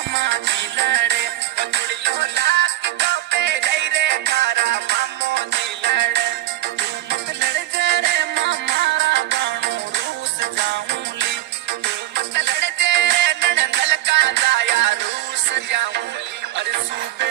मामा जी लड़े, चुड़ियों लाख तो पे गई रे थारा मामो जी लड़े। तू मत लड़ जे रे मामारा बाणू रूस जाऊंली, तू मत लड़ जे रे ननंदल का दाया रूस जाऊंली। अरे सूबे